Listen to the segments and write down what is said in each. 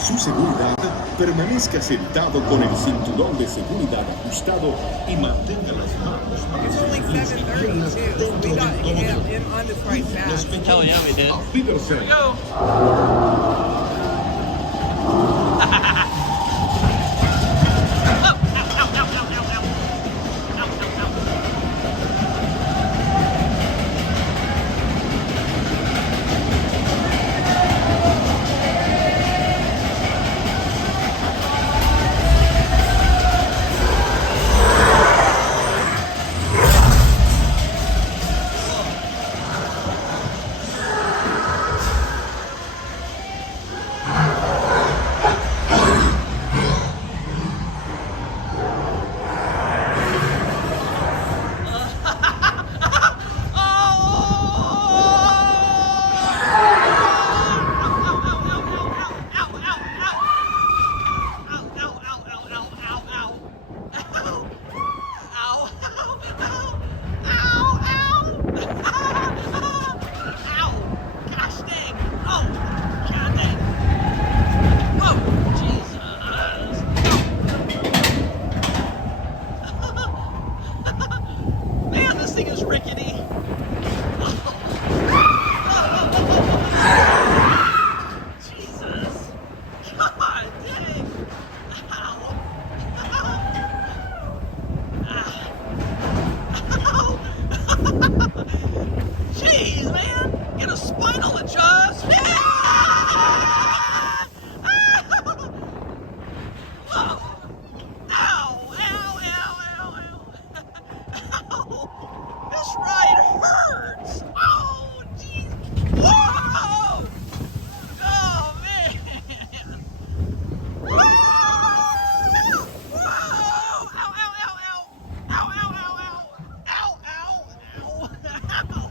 su seguridad, permanezca sentado con el cinturón de seguridad ajustado y mantenga las manos It's only 7:30 too. So we got him on this ride fast. Hell yeah, we did. Afídense. Go. Jeez, man! Get a spinal adjustment! Whoa! Ow! Ow! Ow! Ow! Ow! This ride hurts! Oh, jeez! Whoa! Oh, man! Whoa! Whoa! Ow! Ow! Ow! Ow! Ow! Ow! Ow! Ow! Ow! Ow! Ow!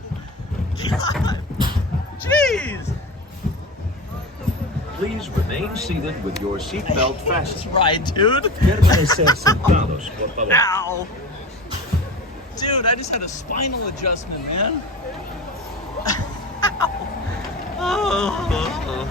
God! Jeez! Please remain seated with your seatbelt This fastened. ride, dude. Permanecer sentados, por favor. Ow! Dude, I just had a spinal adjustment, man. Ow. Oh.